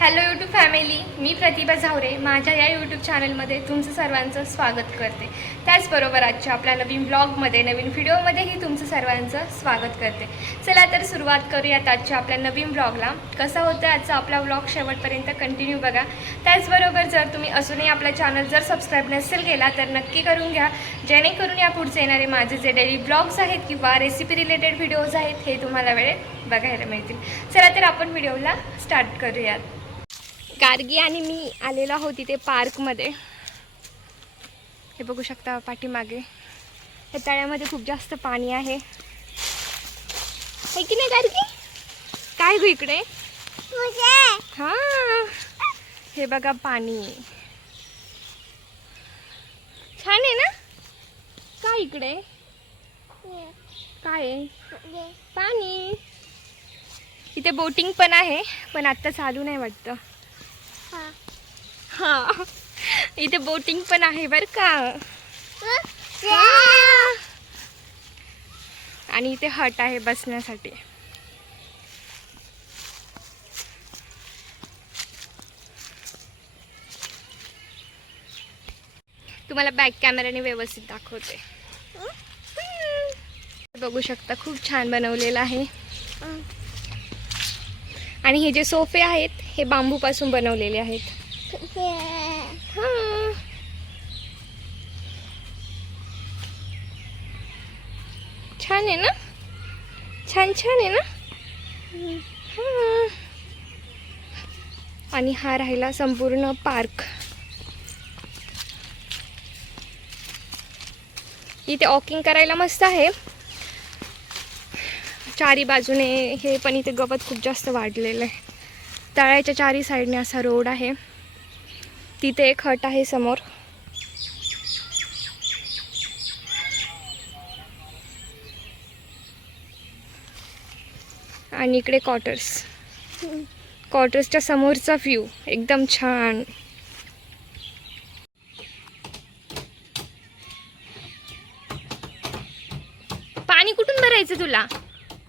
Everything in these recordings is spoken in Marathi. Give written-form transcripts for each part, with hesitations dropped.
हॅलो यूट्यूब फॅमिली, मी प्रतिभा झावरे माझ्या या यूट्यूब चॅनलमध्ये तुमचं सर्वांचं स्वागत करते. त्याचबरोबर आजच्या आपल्या नवीन ब्लॉगमध्ये नवीन व्हिडिओमध्येही तुमचं सर्वांचं स्वागत करते. चला तर सुरुवात करूयात आजच्या आपल्या नवीन ब्लॉगला. कसा होतं आजचा आपला ब्लॉग शेवटपर्यंत कंटिन्यू बघा. त्याचबरोबर जर तुम्ही अजूनही आपला चॅनल जर सबस्क्राईब नसेल केला तर नक्की करून घ्या, जेणेकरून या पुढचे येणारे माझे जे डेली ब्लॉग्स आहेत किंवा रेसिपी रिलेटेड व्हिडिओज आहेत हे तुम्हाला वेळेत बघायला मिळतील. चला तर आपण व्हिडिओला स्टार्ट करूयात. गार्गी आणि मी आलेलो आहोत इथे पार्कमध्ये. हे बघू शकता पाठीमागे या तळ्यामध्ये खूप जास्त पाणी आहे की नाही गार्गी? काय गो इकडे? हां, हे बघा पाणी छान आहे ना? काय इकडे काय आहे? पाणी. इथे बोटिंग पण आहे पण आत्ता चालू नाही वाटतं. हां, इथे बोटिंग पण आहे बरं का. आणि इथे हट आहे बसण्यासाठी. तुम्हाला बॅक कॅमेराने व्यवस्थित दाखवते. बघू शकता खूप छान बनवलेलं आहे. आणि हे जे सोफे आहेत हे बांबूपासून बनवलेले आहेत. हां, छान आहे ना? छान छान आहे ना? हां. आणि हा राहिला संपूर्ण पार्क. इथे वॉकिंग करायला मस्त आहे. चारी बाजूने हे पण इथे गवत खूप जास्त वाढलेलं आहे. तळ्याच्या चारी साईडने असा रोड आहे. तिथे एक हट आहे समोर. आणि इकडे क्वार्टर्सच्या समोरचा व्ह्यू एकदम छान. पाणी कुठून भरायचं तुला?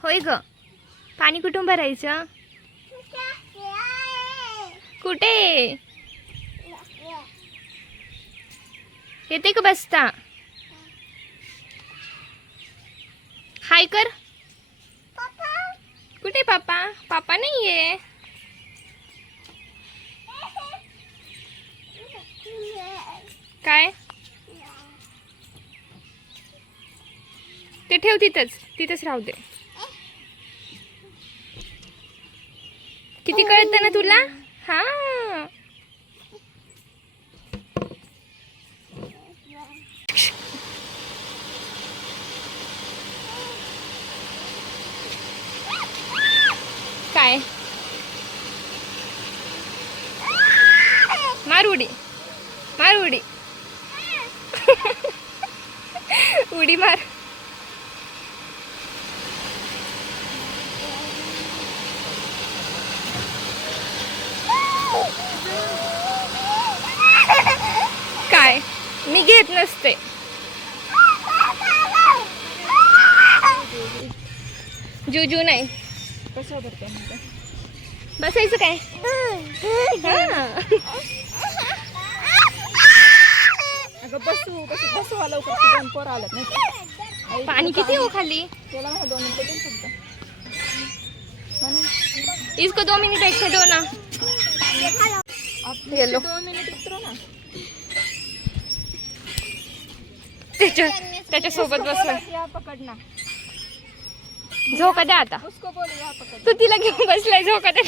होय ग, पाणी कुठून भरायचं? कुठे येते का बसता? हाय कर. कुठे पापा? पापा नाहीये. काय ते ठेव तिथंच राहू दे. किती कळतं ना तुला? हा, काय मार उडी उडी मार. काय मी घेत नसते. जुजू नाही. बसायचं काय? पाणी किती हो खाली? इसको 2 मिनट एक्स्ट्रा दो ना. येलो 2 मिनट उतरो ना. त्याच्या सोबत बसला. पकडना. झोका द्या आता. तू तिला घेऊन बसलाय. झोका द्या.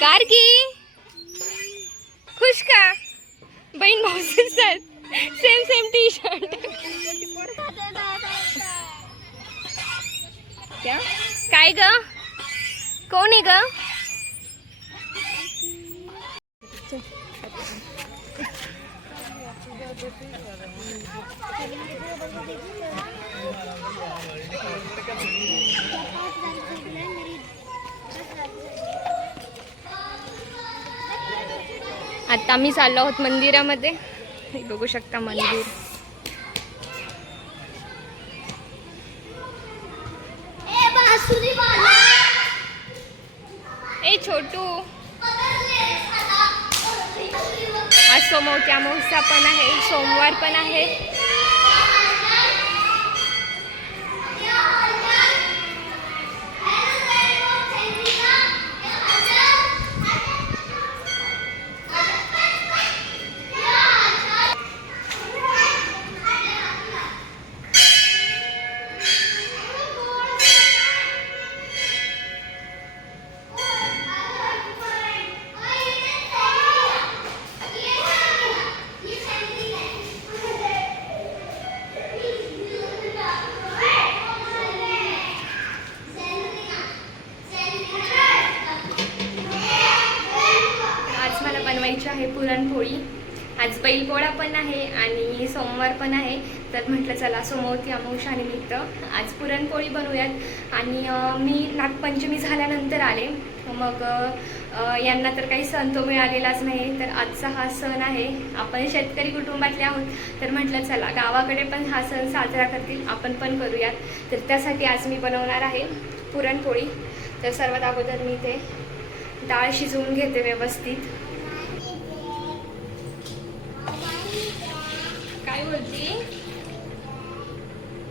गार्गी खुश का? बहीण भाऊ सेम टी शर्ट. काय ग? कोण आहे ग? आता आम्ही चाललो आहोत मंदिरामध्ये. हे बघू शकता मंदिर. ए छोटू, आज सोमवती अमावस्या पण आहे, सोमवार पण आहे. बनवायची आहे पुरणपोळी. आज बैलपोळा पण आहे आणि सोमवार पण आहे, तर म्हटलं चला सोमवती अमावस्या निमित्त आज पुरणपोळी बनवूयात. आणि मी नागपंचमी झाल्यानंतर आले, मग यांना तर काही सण तो मिळालेलाच नाही, तर आजचा हा सण आहे. आपण शेतकरी कुटुंबातले आहोत, तर म्हटलं चला गावाकडे पण हा सण साजरा करतील, आपण पण करूयात. तर त्यासाठी आज मी बनवणार आहे पुरणपोळी. तर सर्वात अगोदर मी ते डाळ शिजवून घेते व्यवस्थित. काय बोलती?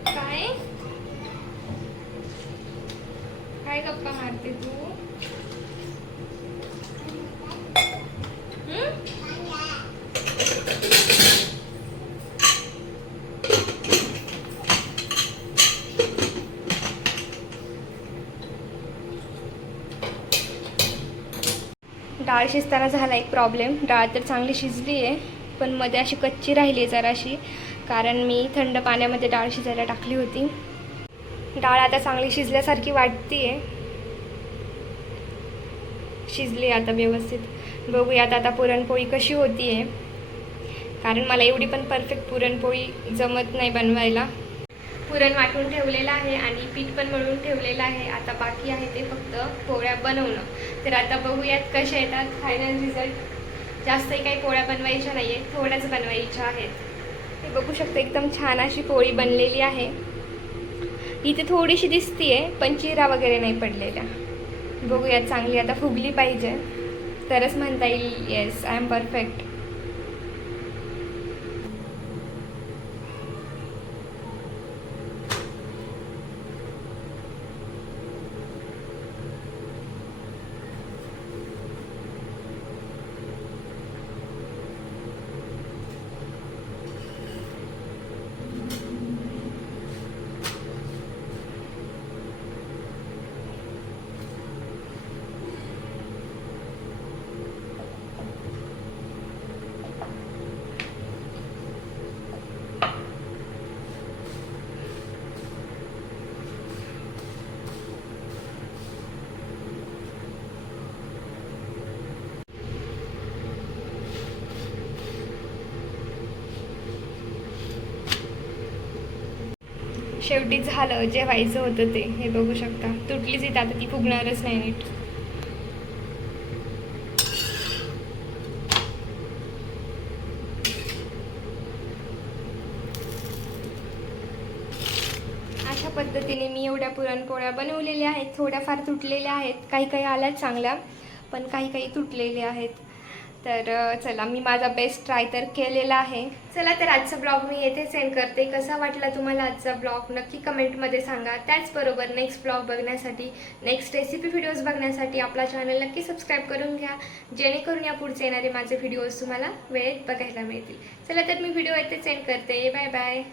काय काय गप्पा मारते तू? डाळ शिजताना झाला एक प्रॉब्लेम. डाळ तर चांगली शिजली आहे, पण मध्ये अशी कच्ची राहिली आहे जराशी, कारण मी थंड पाण्यामध्ये डाळ शिजायला टाकली होती. डाळ आता चांगली शिजल्यासारखी वाटते, शिजली आता व्यवस्थित. बघूयात आता पुरणपोळी कशी होती आहे, कारण मला एवढी पण परफेक्ट पुरणपोळी जमत नाही बनवायला. पुरण वाटून ठेवलेलं आहे आणि पीठ पण मळून ठेवलेलं आहे. आता बाकी आहे ते फक्त पोळ्या बनवणं. तर आता बघूयात कशा येतात फायनल रिझल्ट. जास्तही काही पोळ्या बनवायच्या नाही आहेत, थोड्याच बनवायच्या आहेत. हे बघू शकता एकदम छान अशी पोळी बनलेली आहे. इथे थोडीशी दिसतीये, पण चिरा वगैरे नाही पडलेल्या. बघूयात, चांगली आता फुगली पाहिजे, तरच म्हणता येईल येस आय एम परफेक्ट. शेवटी झालं जे व्हायचं होतं ते. हे बघू शकता तुटलीच इथं, आता ती फुगणारच नाही नीट. अशा पद्धतीने मी एवढ्या पुरणपोळ्या बनवलेल्या आहेत. थोड्याफार तुटलेल्या आहेत, काही काही आल्यात चांगल्या, पण काही काही तुटलेले आहेत. तर चला, मी माझा बेस्ट ट्राय तर केलेला आहे. चला तर आजचा ब्लॉग मी येथेच एंड करते. कसा वाटला तुम्हाला आजचा ब्लॉग नक्की कमेंटमध्ये सांगा. त्याचबरोबर नेक्स्ट ब्लॉग बघण्यासाठी, नेक्स्ट रेसिपी व्हिडिओज बघण्यासाठी आपला चॅनल नक्की सबस्क्राईब करून घ्या, जेणेकरून या पुढचे येणारे माझे व्हिडिओज तुम्हाला वेळेत बघायला मिळतील. चला तर मी व्हिडिओ येथेच एंड करते. Bye bye.